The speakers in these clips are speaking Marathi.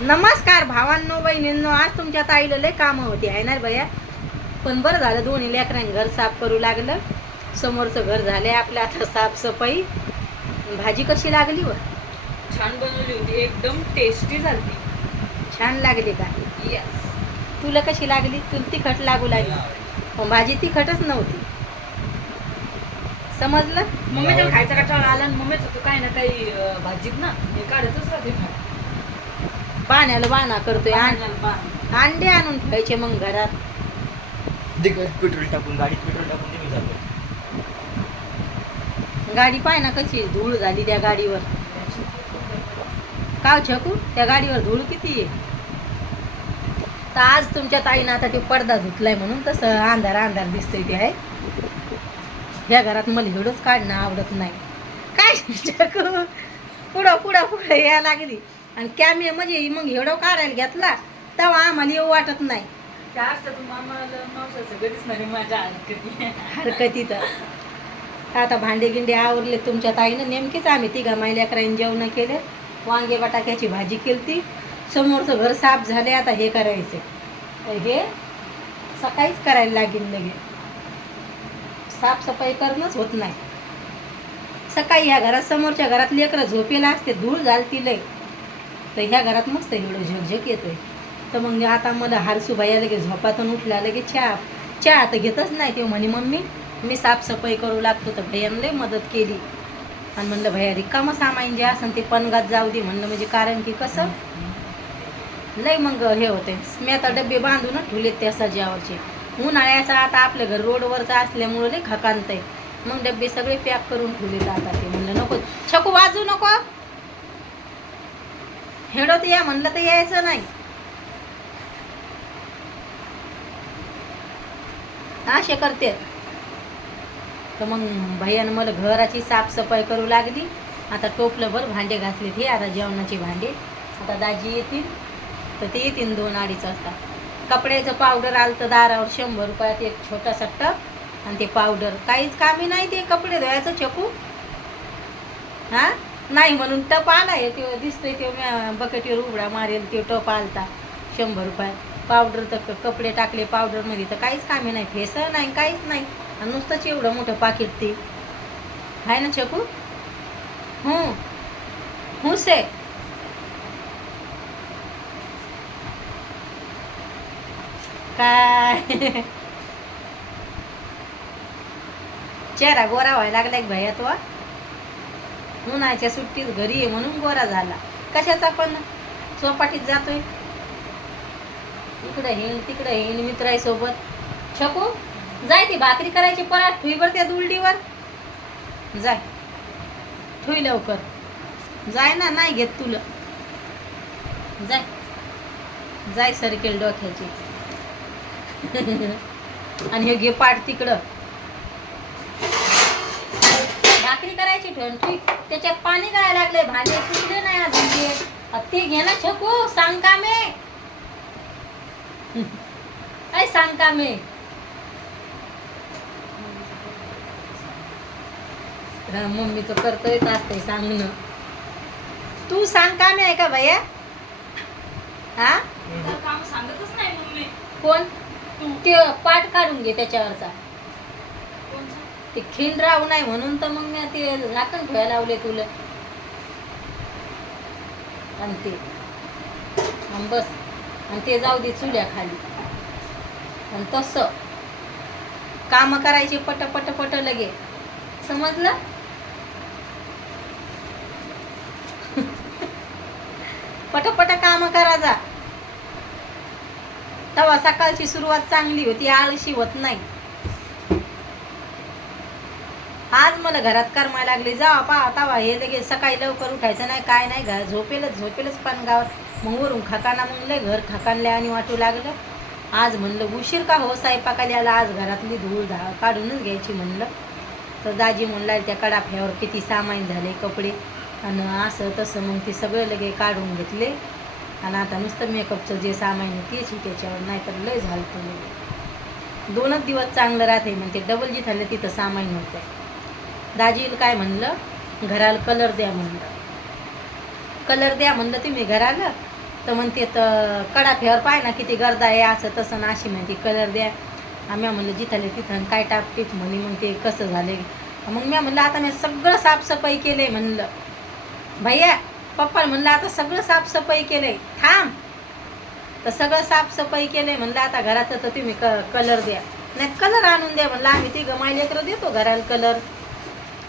नमस्कार भावांनो बहिणींनो, आज तुमच्या ताईला लय कामं होती आहे ना भैया. पण बरं झालं दोन्ही लेकरांनी घर साफ करू लागलं. समोरचं घर झाले आपलं आता साफसफाई. भाजी कशी लागली व? छान बनवली होती, एकदम टेस्टी झाली. छान लागली का? यस. तुला कशी लागली? तुला तिखट लागू लागली? पण भाजी तिखटच नव्हती, समजलं? मम्मीच्या खायचा कंटाळा आला आणि मम्मीचं तू काय ना काही भाजीत ना हे काढतच राहते. पाण्याला बाणा करतोय. अंडे आणून ठेवायचे मग घरात. पेट्रोल टाकून गाडीत पेट्रोल टाकून मी जातो. गाडी पाय ना कशी धूळ झाली त्या गाडीवर. काव छकू, त्या गाडीवर धूळ किती आहे. तर आज तुमच्या ताईनं आता ते पडदा धुतलाय म्हणून तसं अंधार अंधार दिसतंय ते आहे. ह्या घरात मला हिडोच काढणं आवडत नाही. काय छकू पुढं पुढं पुढं यायला लागली आणि कॅमे म्हणजे मग हिडो काढायला घेतला तेव्हा आम्हाला येऊ वाटत नाही. हरकतीत आता भांडे गिंडे आवरले तुमच्या ताईनं. नेमकीच आम्ही तिघा लेकरांनी जेवण केले. वांगे बटाट्याची भाजी केली. समोरचं घर साफ झाले. आता हे करायचं, हे सकाळीच करायला लागेल. लगे साफसफाई करणंच होत नाही. सकाळी ह्या घरात समोरच्या घरात लेकरं झोपेला असते, धूळ झालती लय. तर ह्या घरात मस्त एवढं झकझक येतोय. तर मग आता मला हारसूबाई लगे झोपातून उठल्या लगे चहा तर घेतच नाही. ते म्हणे मम्मी मी साफसफाई करू लागतो. तर भैयानं लय मदत केली आणि म्हणलं भैया रिकामं सामान जे असं ते पणगात जाऊ दे म्हणलं. म्हणजे कारण की कसं लय मग हे होते. मी आता डबे बांधूनच ठेवलेत त्या सजावरचे. उन्हाळ्याचा आता आपलं घर रोडवरचं असल्यामुळं लय खकांत आहे. मग डबे सगळे पॅक करून ठेवले आता. ते म्हणलं नको छकू वाजू नको, हेडोत या म्हणलं तर यायचं नाही. असे करते. तर मग भैयानं मला घराची साफसफाई करू लागली. आता टोपलंभर भांडे घासलेत. हे आता जेवणाचे भांडे. आता दाजी येतील तर ते येतील 2-2:30 वाजता. कपड्याचं पावडर आलं तर दारावर 100 रुपयात एक छोटासा टप आणि ते पावडर. काहीच कामी नाही ते कपडे धुवायचं छकू. हां नाही म्हणून टप आलाय. ते दिसतोय ते बकेटीवर उघडा मारेल ते टप आलता 100 रुपयात. पावडर तर कपडे टाकले पावडरमध्ये तर काहीच कामी नाही. फेसर नाही, काहीच नाही. आणि नुसतंच एवढं मोठं पाकिट ते आहे ना छकू. हुस आहे. काय चेहरा गोरा व्हायला लागला एक भैया तो. उन्हाळ्याच्या सुट्टीत घरी आहे म्हणून गोरा झाला. कशाचा पण चौपाटीत जातोय. इकडं हिंड तिकडं हिंड मित्राईसोबत. छकू जाय ती भाकरी करायची परात ठुईवर त्या दुलडीवर जाय. ठुई लवकर जाय ना. नाही घेत तुला. जाय जाय सरकेल डोक्याची. आणि हे घे पाठ तिकडं. भाकरी करायची ठेवून ठीक. त्याच्यात पाणी करायला लागले. भांडे सुटले नाही अजून. ते घे ना छकू. सांग का मे काय सांग का मे. मम्मीचं करतोय असतंय सांगणं. तू सांग का मी आहे का भैया. हा काम सांगतच नाही मम्मी. कोण ते पाठ काढून घे त्याच्यावरचा. ते खिंड राहू नाही म्हणून तर मग मी ते झाकण ठेवायला लावले तुला. आणि ते बस. आणि ते जाऊ दे चुल्या खाली. आणि तसं काम करायचे पट पट पट लगे. समजलं. पटपट काम करा जा. तेव्हा सकाळची सुरुवात चांगली होती. आळशी होत नाही. आज मला घरात करमायला लागले. जा पा तवा हे लगे सकाळी लवकर उठायचं नाही काय नाही. घर झोपेलच पण गाव. मग वरून खकाना मग लय घर खकानल्या आणि वाटू लागलं. आज म्हणलं उशीर का हो स्वयंपाकाला आला. आज घरातली धूळ काढूनच घ्यायची म्हणलं. तर दाजी म्हणला त्या कडाफ्यावर किती सामान झाले कपडे आणि असं तसं. मग ते सगळं लगे काढून घेतले. आणि आता नुसतं मेकअपचं जे सामान आहे तेच त्याच्यावर. नाही तर लय झालं तर लगे 2च दिवस चांगलं राहते. मग ते डबल जिथं तिथं सामान होतं. दाजीला काय म्हणलं घराला कलर द्या म्हणलं. कलर द्या म्हणलं तुम्ही घराला. तर म्हणते तर कडा फेवर पाय ना किती गर्दा आहे असं तसं ना अशी म्हणते कलर द्या. आम्ही म्हणलं जिथले तिथं काय टापटीप म्हणे मग ते कसं झाले. मग मी म्हणलं आता मी सगळं साफसफाई केलंय म्हणलं. भैया पप्पा म्हणलं आता सगळं साफसफाई केलंय थांब. तर सगळं साफसफाई केलंय म्हणलं आता घरात तर तुम्ही कलर द्या. नाही कलर आणून द्या म्हणलं. आम्ही ती मायलेकरं देतो घराला कलर.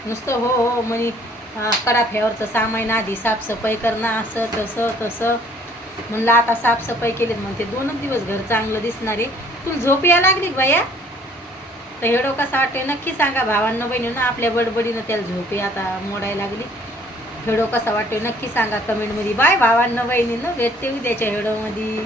नुसतं हो हो म्हणे कडा फेवरचं सामान आधी साफसफाई करणं असं तसं तसं. म्हणलं आता साफसफाई केली म्हणते 2 दिवस घर चांगलं दिसणार आहे. तुला झोप यायला लागली भैया. तर हेडो कसा वाटतोय नक्की सांगा भावांना बहिणीनं. आपल्या बडबडीनं त्याला झोपी आता मोडायला लागली. हेडो कसा वाटतोय नक्की सांगा कमेंटमध्ये. बाय भावांना बहिणीनं. भेटते उद्याच्या हेडोमध्ये.